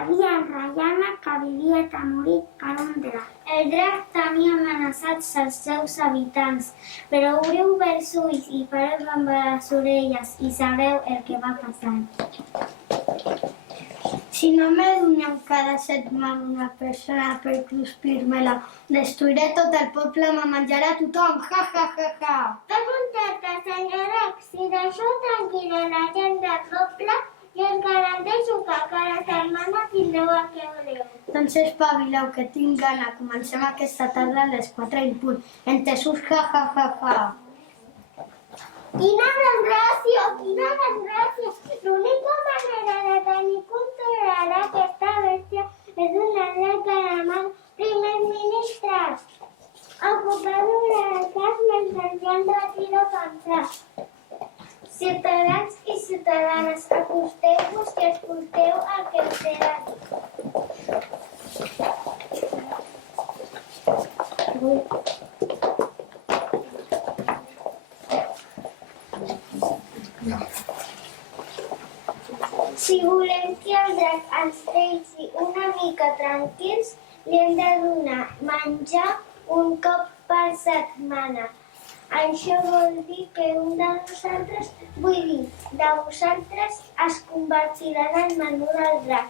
havia Rayana que havia de morir per un drac. El drac tenia amenaçats els seus habitants, però obriu bé els ulls i fareu amb les orelles i sabreu el que va passar. Si no me doneu cada setmana una persona per cruspir-me-la, destruiré tot el poble, me menjarà tothom, ja, ja, ja, ja. Per contacte, senyor Drac, si deixeu tranquil·la la gent del poble, jo us garanteixo que cada setmana tindreu el que voleu. Doncs espavileu, que tinc gana. Comencem aquesta tarda a les 4 i punt. Entesos, ja, ja, ja, ja. Quina desgràcia, quina desgràcia! L'única manera de tenir controlada aquesta bèstia és donar-li el caramel primers ministres. Ocupeu-vos del cas mentre ja em retiro a pensar. Ciutadans i ciutadanes, acosteu-vos i escolteu el que us he de dir. Si volem que el drac ens deixi una mica tranquils, li hem de donar menjar un cop per setmana. Això vol dir que un de nosaltres, vull dir, de vosaltres, es convertirà en el menú del drac.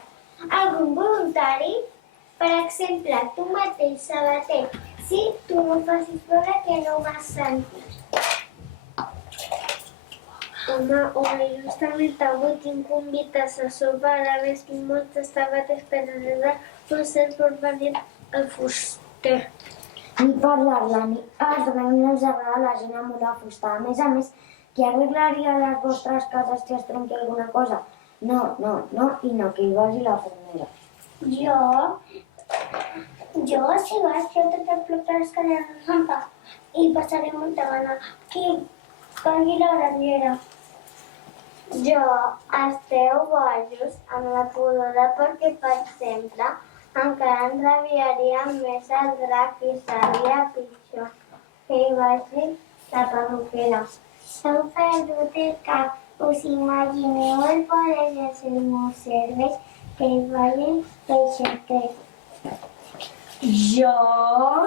Algun voluntari? Per exemple, tu mateix, Sabater. Sí, tu no facis veure que no m'has sentit. Home, justament avui tinc convites a sopar, a més tinc moltes sabates per arreglar, potser pot venir el fuster. Ni parlar-la, ni als reus no els agrada la gent amb una fusta. A més, qui arreglaria les vostres cases si es tronqui alguna cosa? No, i no, que hi vagi la fornera. Jo, si vas, jo tot el plop de l'escalera de rampa i passaré molta gana. Qui pagui la grangera? Jo, esteu bojos amb la pudora perquè, per exemple, encara enrabiaria més el drac i seria pitjor que hi vagi la perruquera. S'heu perdut el cap. Us imagineu el poder dels meus cervells que hi vagin peixetet. Jo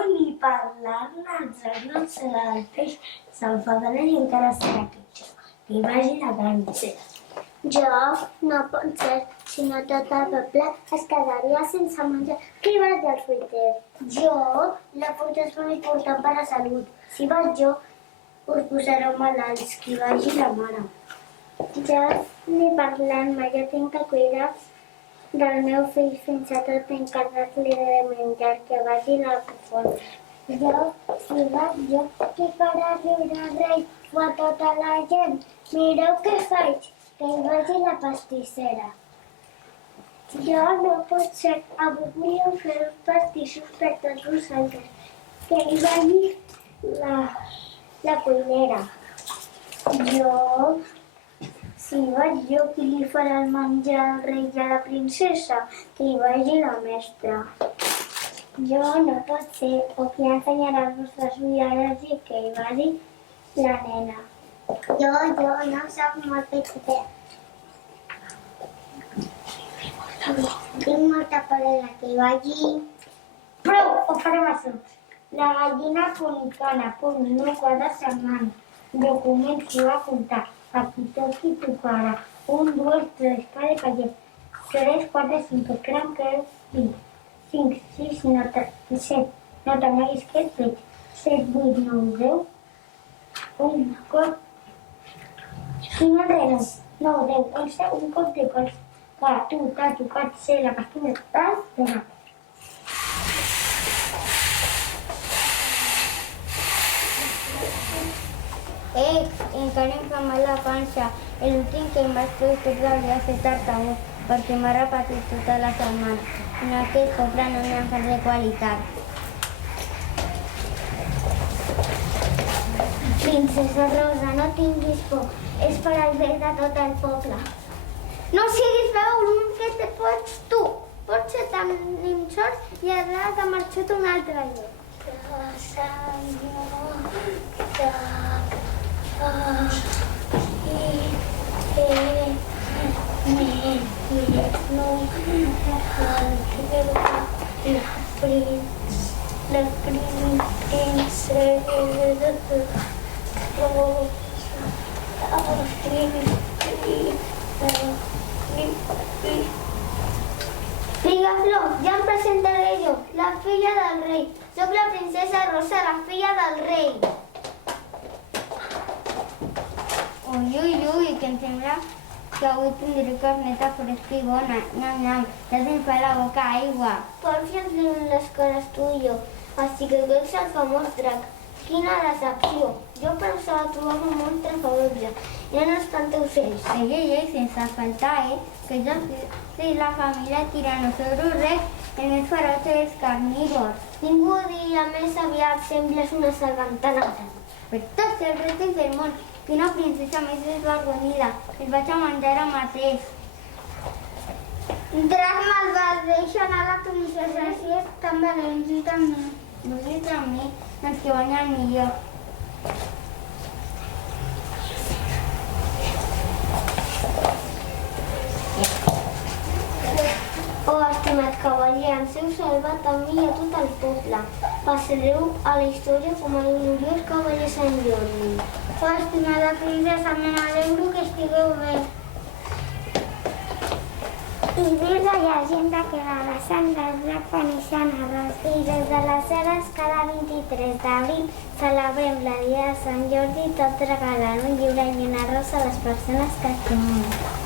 ni parlar-ne, els dracs no serà del peix, s'enfadaran i encara serà pitjor. Que hi vagi la grangera. Jo no pot ser, si no tot el poble es quedaria sense menjar. Qui vaig al fruiter? Jo, la fruita és molt important per a la salut. Si vaig jo, us posareu malalts, qui vagi la mare. Jo, ni parlant-me, jo tinc que cuidar del meu fill fins a tot encarregar-li de menjar, que vagi la font. Jo, si vaig jo, qui farà riure el rei o a tota la gent? Mireu què faig. Que hi vagi la pastissera. Jo no pot ser, avui volíem fer uns pastissos per tots vosaltres. Que hi vagi la cuinera. Jo, si vaig jo, qui li farà el menjar al rei i a la princesa? Que hi vagi la mestra. Jo no pot ser, o qui ensenyarà els vostres viatges i que hi vagi la nena. Jo no soc molt petita. Tinc molta parella que hi vagi. Prou, ho farem així. La gallina punicana, punt, no cada setmana. Document que va comptar. Aquí toqui tocarà. 1, 2, 3, cada callet. 3, 4, 5, crem que és 20. 5, 6, 7, no t'amaguis que és 8. 7, 8, 9, 10. Un cop. Quina enrere? 9, 10, 11, un cop de cols. Que tu t'has tocat ser la pastilla t'has donat. Encara em fa mal la panxa. L'últim que em vaig fer tot hauria de ser tartamut, perquè m'ha repetit tota la setmana. En aquest poble no n'hi ha cas de qualitat. Princesa Rosa, no tinguis por. És per al bé de tot el poble. No siguis brau, l'únic que te pots tu. Potser tenim sort i ara que marxat un altre lloc. no, la princesa, Figaflor, ja em presentaré jo, la filla del rei. Soc la princesa Rosa, la filla del rei. Ui, que em sembla que avui tindré corneta fresca i bona. Nyam, nyam, ja se'm fa la boca aigua. Per fi ens veiem les cares tu i jo. Així que ets el famós drac. Quina decepció. Jo pensava trobar-me un monstre favorable. Ja no espanta ocells. Ei, sense faltar, que jo soy la família Tyrannosaurus Rex, el més ferotge dels carnívors. Ningú ho diria més aviat, sembles una sargantana. Per tots els reptes del món, quina princesa més desvergonyida. Els vaig a menjar ara mateix. Drac malvat, deixa anar la princesa, si és tan valent, i també. No sé si a mi, doncs que guanya el millor. Oh, estimat cavaller, ens heu salvat a mi i a tot el poble. Passareu a la història com el gloriós cavaller Sant Jordi. Oh, estimada princesa, me n'alegro que estigueu bé. I diu la llegenda que la vessant del drac va néixer en arròs. I des d'aleshores, cada 23 d'abril, celebrem la dia de Sant Jordi tot regalant un llibre i un arròs a les persones que estimem.